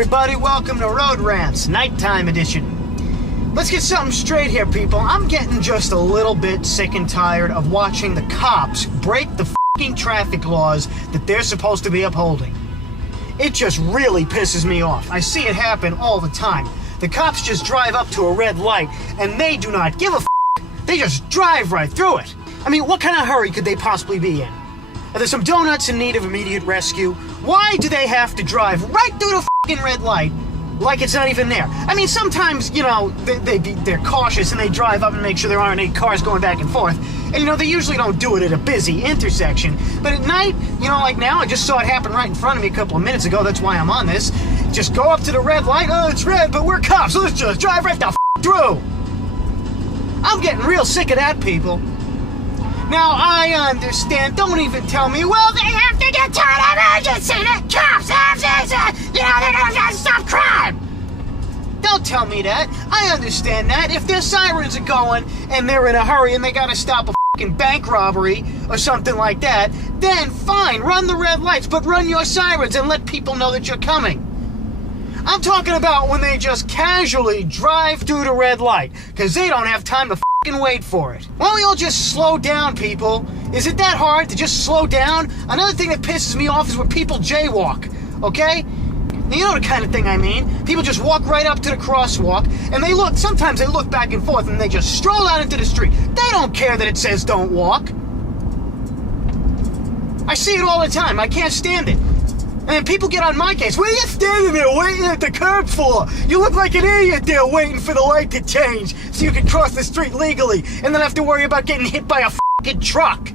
everybody, welcome to Road Rants, nighttime edition. Let's get something straight here, people. I'm getting just a little bit sick and tired of watching the cops break the f***ing traffic laws that they're supposed to be upholding. It just really pisses me off. I see it happen all the time. The cops just drive up to a red light, and they do not give a f***. They just drive right through it. I mean, what kind of hurry could they possibly be in? Are there some donuts in need of immediate rescue? Why do they have to drive right through the f***ing red light like it's not even there? I mean, sometimes, you know, they're cautious and they drive up and make sure there aren't any cars going back and forth. And, you know, they usually don't do it at a busy intersection. But at night, you know, like now, I just saw it happen right in front of me a couple of minutes ago. That's why I'm on this. Just go up to the red light. Oh, it's red, but we're cops, so let's just drive right the f*** through. I'm getting real sick of that, people. Now, I understand. Don't even tell me, well, they have to get to an emergency. The cops have to, you know, they're going to stop crime. Don't tell me that. I understand that. If their sirens are going and they're in a hurry and they got to stop a fucking bank robbery or something like that, then fine, run the red lights, but run your sirens and let people know that you're coming. I'm talking about when they just casually drive through the red light because they don't have time to fucking wait for it. Why don't we all just slow down, people? Is it that hard to just slow down? Another thing that pisses me off is when people jaywalk, okay? You know the kind of thing I mean. People just walk right up to the crosswalk and they look, sometimes they look back and forth and they just stroll out into the street. They don't care that it says don't walk. I see it all the time. I can't stand it. And then people get on my case. What are you standing there waiting at the curb for? You look like an idiot there waiting for the light to change so you can cross the street legally and then have to worry about getting hit by a fucking truck.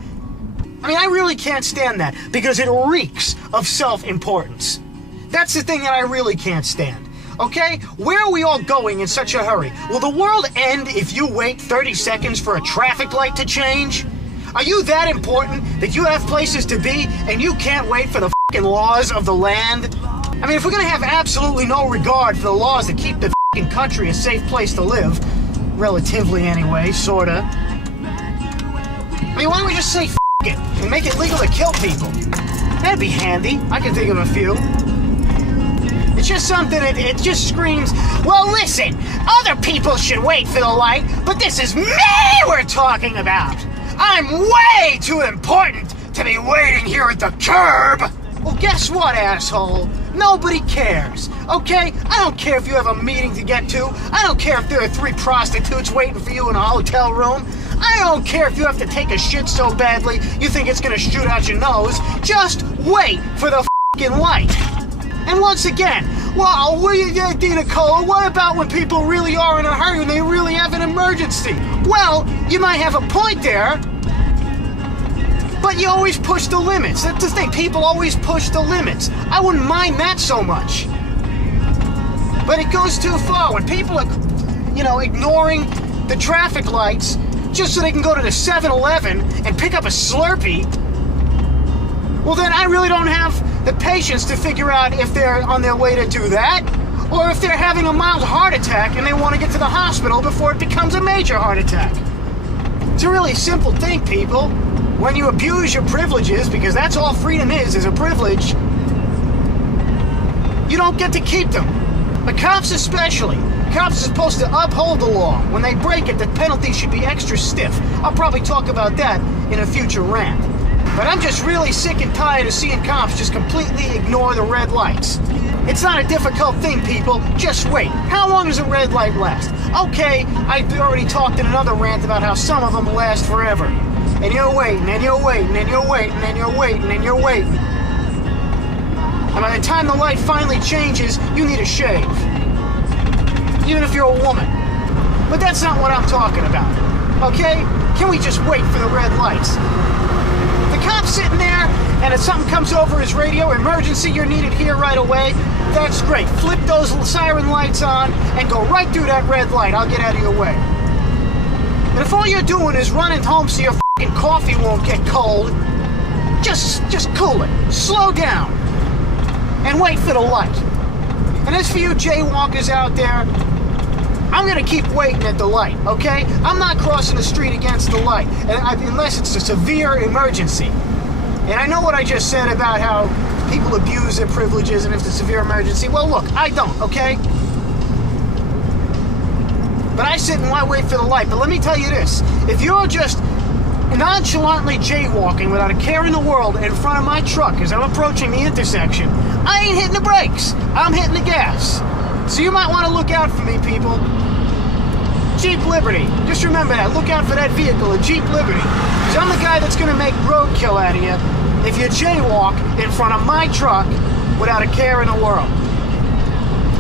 I mean, I really can't stand that because it reeks of self-importance. That's the thing that I really can't stand. Okay? Where are we all going in such a hurry? Will the world end if you wait 30 seconds for a traffic light to change? Are you that important that you have places to be and you can't wait for the fucking laws of the land? I mean, if we're gonna have absolutely no regard for the laws that keep the fucking country a safe place to live, relatively anyway, sorta. I mean, why don't we just say f*** it and make it legal to kill people? That'd be handy. I can think of a few. It's just something that it just screams, well, listen, other people should wait for the light, but this is me we're talking about. I'm way too important to be waiting here at the curb. Well, guess what, asshole? Nobody cares, okay? I don't care if you have a meeting to get to. I don't care if there are 3 prostitutes waiting for you in a hotel room. I don't care if you have to take a shit so badly you think it's gonna shoot out your nose. Just wait for the f***ing light. And once again, well, Dina Cola, what about when people really are in a hurry and they really have an emergency? Well, you might have a point there, but you always push the limits. That's the thing, people always push the limits. I wouldn't mind that so much. But it goes too far. When people are, you know, ignoring the traffic lights just so they can go to the 7-Eleven and pick up a Slurpee, well then I really don't have the patience to figure out if they're on their way to do that, or if they're having a mild heart attack and they want to get to the hospital before it becomes a major heart attack. It's a really simple thing, people. When you abuse your privileges, because that's all freedom is a privilege, you don't get to keep them. The cops especially. Cops are supposed to uphold the law. When they break it, the penalty should be extra stiff. I'll probably talk about that in a future rant. But I'm just really sick and tired of seeing cops just completely ignore the red lights. It's not a difficult thing, people. Just wait. How long does a red light last? Okay, I already talked in another rant about how some of them last forever. And you're waiting, and you're waiting, and you're waiting, and you're waiting, and you're waiting. And by the time the light finally changes, you need a shave. Even if you're a woman. But that's not what I'm talking about. Okay? Can we just wait for the red lights? The cop's sitting there, and if something comes over his radio, emergency, you're needed here right away, that's great. Flip those siren lights on and go right through that red light. I'll get out of your way. And if all you're doing is running home so your f***ing coffee won't get cold, just cool it. Slow down. And wait for the light. And as for you jaywalkers out there, I'm going to keep waiting at the light, okay? I'm not crossing the street against the light, unless it's a severe emergency. And I know what I just said about how people abuse their privileges and if it's a severe emergency. Well, look, I don't, okay? But I sit and I wait for the light. But let me tell you this. If you're just nonchalantly jaywalking without a care in the world in front of my truck as I'm approaching the intersection, I ain't hitting the brakes. I'm hitting the gas. So you might want to look out for me, people. Jeep Liberty. Just remember that. Look out for that vehicle, a Jeep Liberty. Because I'm the guy that's going to make roadkill out of you if you jaywalk in front of my truck without a care in the world.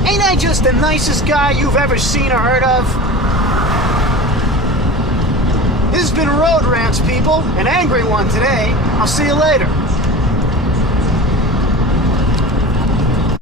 Ain't I just the nicest guy you've ever seen or heard of? This has been Road Rants, people. An angry one today. I'll see you later.